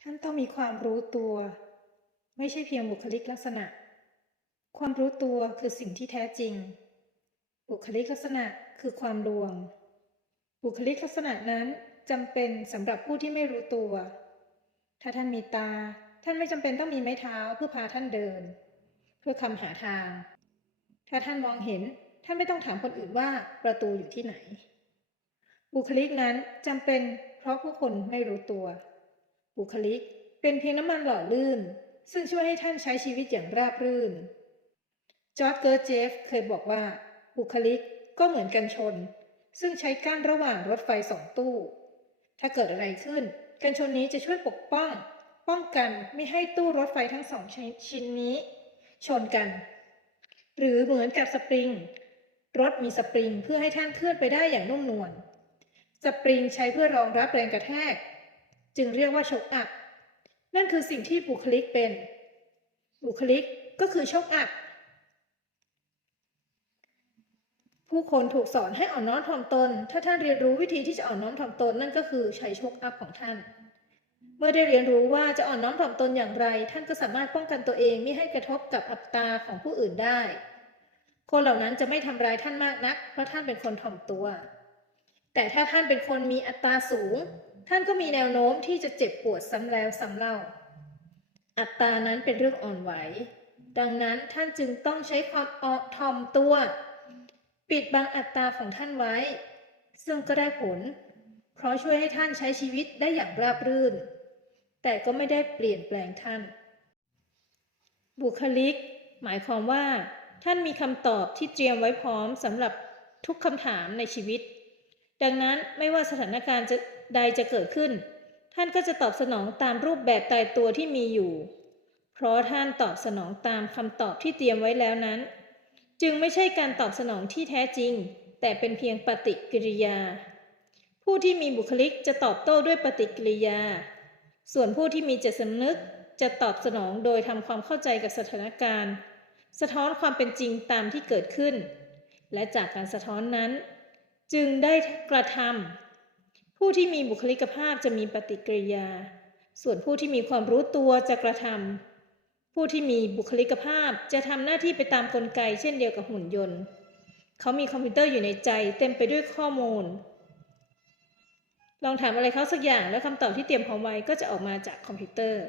ท่านต้องมีความรู้ตัว ไม่ใช่เพียงบุคลิกลักษณะ ความรู้ตัวคือสิ่งที่แท้จริง บุคลิกลักษณะคือความลวง บุคลิกลักษณะนั้นจำเป็นสำหรับผู้ที่ไม่รู้ตัว ถ้าท่านมีตา ท่านไม่จำเป็นต้องมีไม้เท้าเพื่อพาท่านเดิน เพื่อคำหาทาง ถ้าท่านมองเห็น ท่านไม่ต้องถามคนอื่นว่าประตูอยู่ที่ไหน บุคลิกนั้นจำเป็นเพราะผู้คนไม่รู้ตัว บุคลิก เป็นเพียงน้ำมันหล่อลื่น ซึ่งช่วยให้ท่านใช้ชีวิตอย่างราบรื่น จอร์จเกิร์เจฟเคยบอกว่า บุคลิกก็เหมือนกันชน ซึ่งใช้กั้นระหว่างรถไฟสองตู้ ถ้าเกิดอะไรขึ้น กันชนนี้จะช่วยปกป้อง ป้องกันไม่ให้ตู้รถไฟทั้งสองชิ้นนี้ ชนกัน หรือเหมือนกับสปริง รถมีสปริงเพื่อให้ท่านเคลื่อนไปได้อย่างนุ่มนวลสปริงใช้เพื่อรองรับแรงกระแทก จึงเรียกว่าชกอัพนั่นคือสิ่งที่บุคลิกเป็น บุคลิกก็คือชกอัพผู้คนถูกสอนให้อ่อนน้อมถ่อมตน ถ้าท่านเรียนรู้วิธีที่จะอ่อนน้อมถ่อมตนนั่นก็คือใช้ชกอัพของท่าน เมื่อได้เรียนรู้ว่าจะอ่อนน้อมถ่อมตนอย่างไร ท่านก็สามารถป้องกันตัวเองไม่ให้กระทบกับอัตตาของผู้อื่นได้ คนเหล่านั้นจะไม่ทำร้ายท่านมากนัก เพราะท่านเป็นคนถ่อมตัว แต่ถ้าท่านเป็นคนมีอัตราสูง ท่านก็มีแนวโน้มที่จะเจ็บปวดซ้ำแล้วซ้ำเล่า อัตรานั้นเป็นเรื่องอ่อนไหว ดังนั้นท่านจึงต้องใช้ความออกถ่อมตัว ปิดบังอัตราของท่านไว้ ซึ่งก็ได้ผล เพราะช่วยให้ท่านใช้ชีวิตได้อย่างราบรื่น แต่ก็ไม่ได้เปลี่ยนแปลงท่าน บุคลิก หมายความว่า ท่านมีคำตอบที่เตรียมไว้พร้อมสำหรับทุกคำถามในชีวิต ดังนั้นไม่ว่าสถานการณ์จะใดจะเกิดขึ้น ท่านก็จะตอบสนองตามรูปแบบตายตัวที่มีอยู่ เพราะท่านตอบสนองตามคำตอบที่เตรียมไว้แล้วนั้น จึงไม่ใช่การตอบสนองที่แท้จริง แต่เป็นเพียงปฏิกิริยา ผู้ที่มีบุคลิกจะตอบโต้ด้วยปฏิกิริยา ส่วนผู้ที่มีจิตสำนึกจะตอบสนองโดยทำความเข้าใจกับสถานการณ์ สะท้อนความเป็นจริงตามที่เกิดขึ้น และจากการสะท้อนนั้น จึงได้กระทำผู้ที่มีบุคลิกภาพจะมีปฏิกิริยา ส่วนผู้ที่มีความรู้ตัวจะกระทำผู้ที่มีบุคลิกภาพจะทำหน้าที่ไปตามกลไก เช่นเดียวกับหุ่นยนต์ เขามีคอมพิวเตอร์อยู่ในใจเต็มไปด้วยข้อมูล ลองถามอะไรเขาสักอย่างแล้วคำตอบที่เตรียมพร้อมไว้ก็จะออกมาจากคอมพิวเตอร์